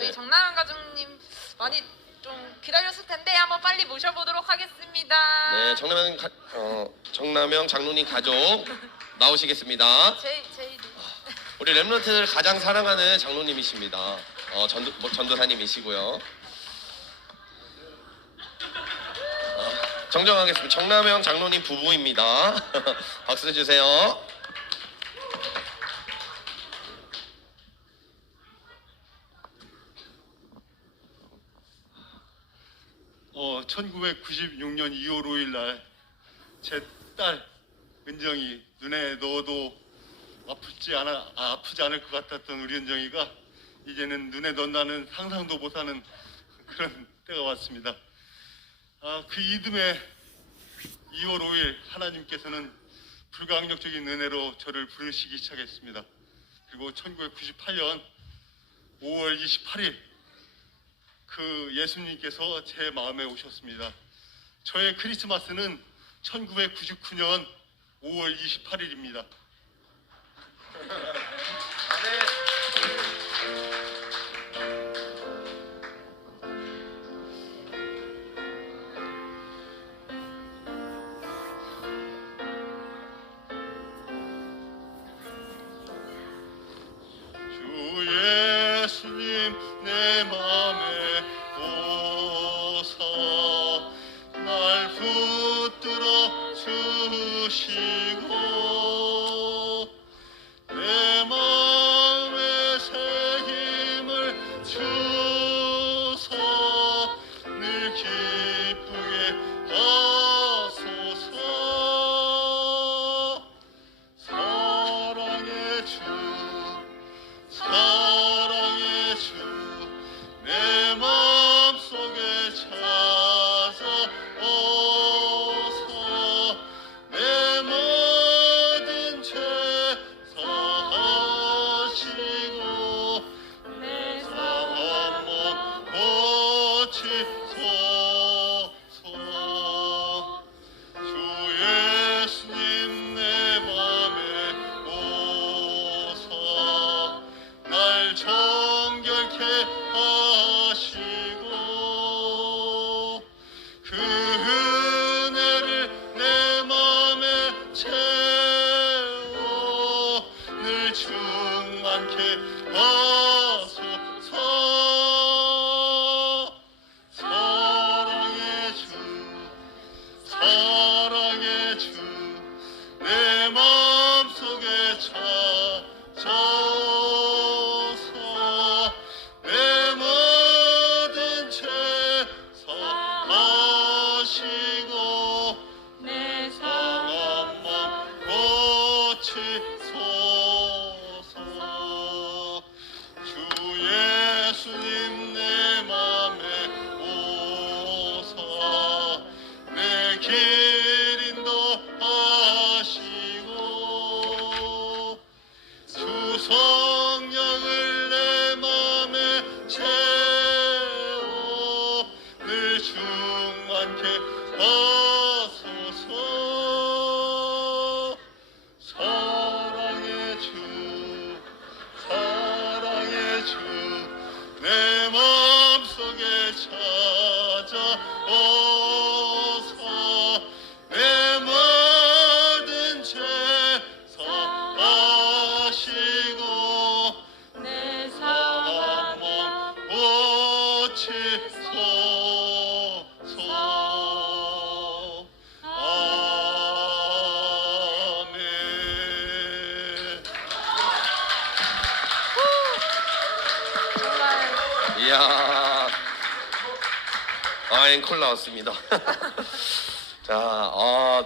저희 정나은 가족님 많이 좀 기다렸을 텐데 한번 빨리 모셔보도록 하겠습니다. 네, 정남영 가, 어, 정남영 장로님 가족 나오시겠습니다. 제 제이 우리 랩런트를 가장 사랑하는 장로님이십니다. 어, 전도, 뭐, 전도사님이시고요. 어, 정정하겠습니다. 정남영 장로님 부부입니다. 박수 주세요. 어, 1996년 2월 5일 날 제 딸 은정이 눈에 넣어도 아프지 않아 아, 아 프지 않을 것 같았던 우리 은정이가 이제는 눈에 넣는다는 상상도 못하는 그런 때가 왔습니다. 아, 그 이듬해 2월 5일 하나님께서는 불가항력적인 은혜로 저를 부르시기 시작했습니다. 그리고 1998년 5월 28일 그 예수님께서 제 마음에 오셨습니다. 저의 크리스마스는 1999년 5월 28일입니다. 주 예수님 내 맘에 Hello. 성령을 내 맘에 채워 늘 충만케 이야. 아, 앵콜 나왔습니다. 자, 아,